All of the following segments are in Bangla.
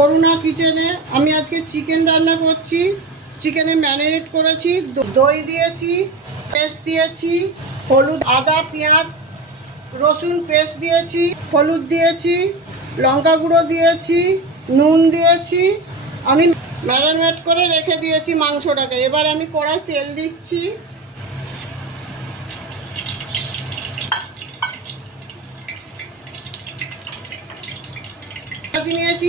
করুণা কিচেনে আমি আজকে চিকেন রান্না করছি। চিকেনে ম্যারিনেট করেছি, দই দিয়েছি, পেস্ট দিয়েছি, হলুদ, আদা, পেঁয়াজ, রসুন পেস্ট দিয়েছি, হলুদ দিয়েছি, লঙ্কা গুঁড়ো দিয়েছি, নুন দিয়েছি। আমি ম্যারিনেট করে রেখে দিয়েছি মাংসটাকে। এবার আমি কড়াই তেল দিচ্ছি। নিয়েছি,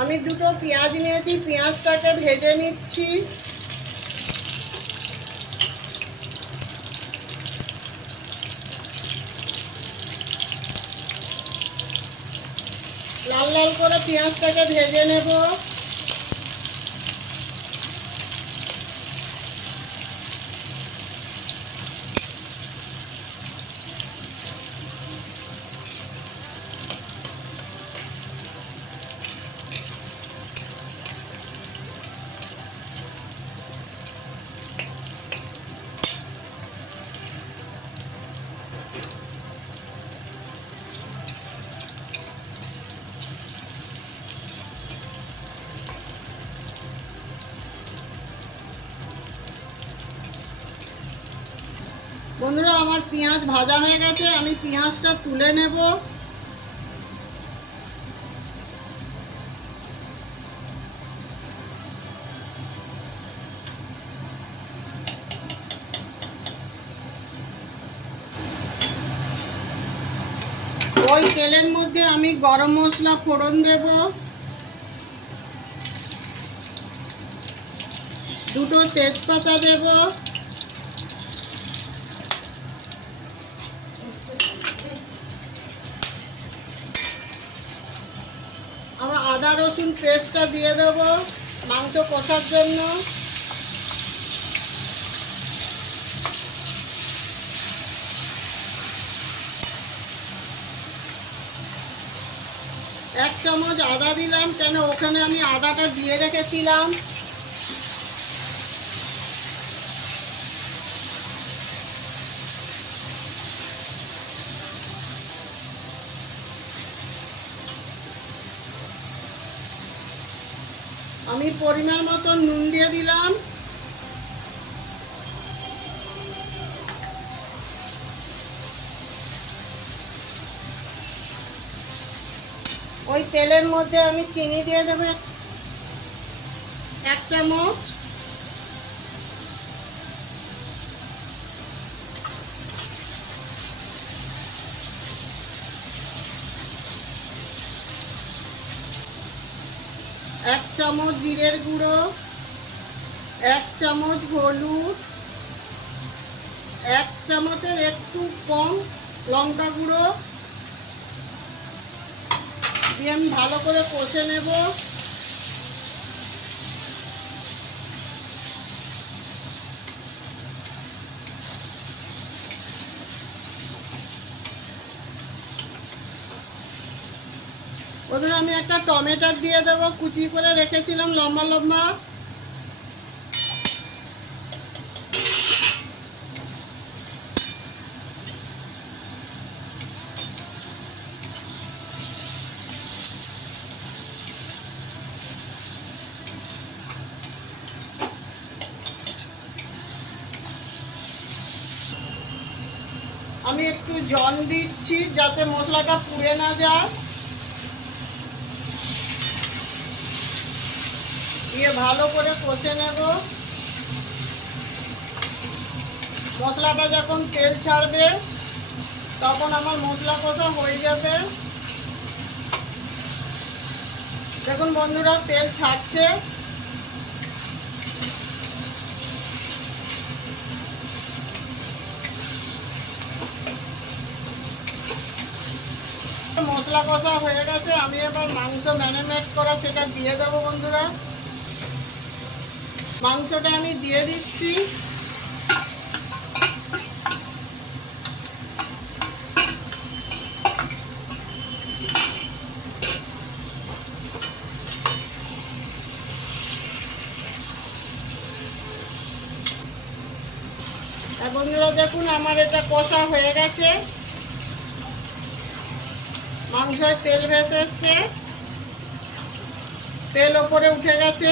আমি দুটো পেঁয়াজ নিয়েছি, পেঁয়াজটাকে ভেজে নিচ্ছি। লাল লাল করে পেঁয়াজটাকে ভেজে নেব। বন্ধুরা, আমার পেঁয়াজ ভাজা হয়ে গেছে, আমি পেঁয়াজটা তুলে নেব। ওই তেলের মধ্যে আমি গরম মশলা ফোড়ন দেব, দুটো তেজপাতা দেব, আমার আদা রসুন পেস্টটা দিয়ে দেব মাংস কষার জন্য। এক চামচ আদা দিলাম, কেন ওখানে আমি আদাটা দিয়ে রেখেছিলাম। আমি পরিমাণ মতো নুন দিয়ে দিলাম। ওই তেলের মধ্যে আমি চিনি দিয়ে দেবো এক চামচ। এক চামচ জিরের গুঁড়ো, এক চামচ হলুদ, এক চামচের একটু কম লঙ্কা গুঁড়ো দিয়ে আমি ভালো করে কষে নেব। ওদের আমি একটা টমেটো দিয়ে দেবো, কুচি করে রেখেছিলাম লম্বা লম্বা। আমি একটু জল দিচ্ছি যাতে মশলাটা পুড়ে না যায়। দিয়ে ভালো করে কষে নেব। মশলাটা যখন তেল ছাড়বে তখন আমার মশলা কষা হয়ে যাবে। দেখুন বন্ধুরা, তেল ছাড়ছে। মশলা কষা হয়ে গেছে, আমি এবার মাংস ম্যারিনেট করা সেটা দিয়ে দেবো। বন্ধুরা, মাংসটা আমি দিয়ে দিচ্ছি। বন্ধুরা দেখুন, আমার এটা কষা হয়ে গেছে, মাংসের তেল ভেসে এসছে। তেল ওপরে উঠে গেছে।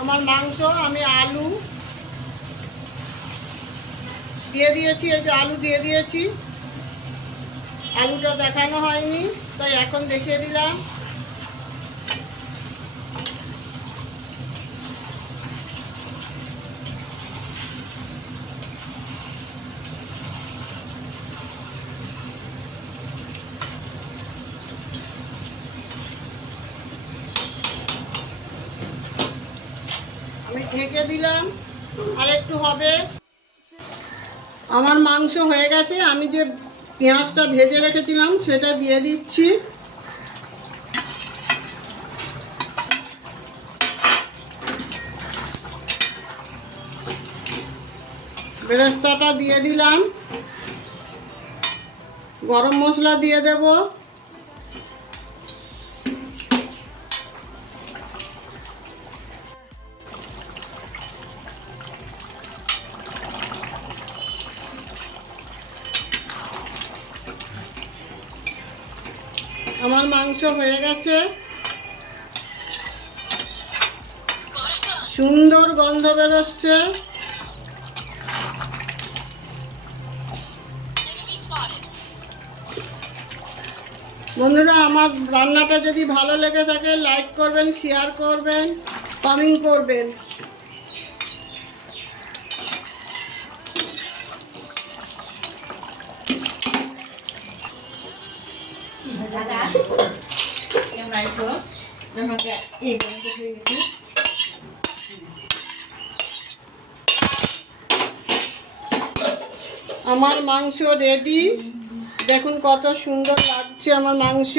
আমার মাংস, আমি আলু দিয়ে দিয়েছি, এই যে আলু দিয়ে দিয়েছি। আলুটা দেখানো হয়নি, তাই এখন দেখিয়ে দিলাম। আমি ঢেকে দিলাম, আর একটু হবে। আমার মাংস হয়ে গেছে। আমি যে পেঁয়াজটা ভেজে রেখেছিলাম সেটা দিয়ে দিচ্ছি। বেরেস্তাটা দিয়ে দিলাম। গরম মশলা দিয়ে দেব। আমার মাংস হয়ে গেছে, সুন্দর গন্ধ বেরোচ্ছে। বন্ধুরা, আমার রান্নাটা যদি ভালো লেগে থাকে লাইক করবেন, শেয়ার করবেন, কমেন্ট করবেন। আমার মাংস রেডি। দেখুন কত সুন্দর লাগছে আমার মাংস।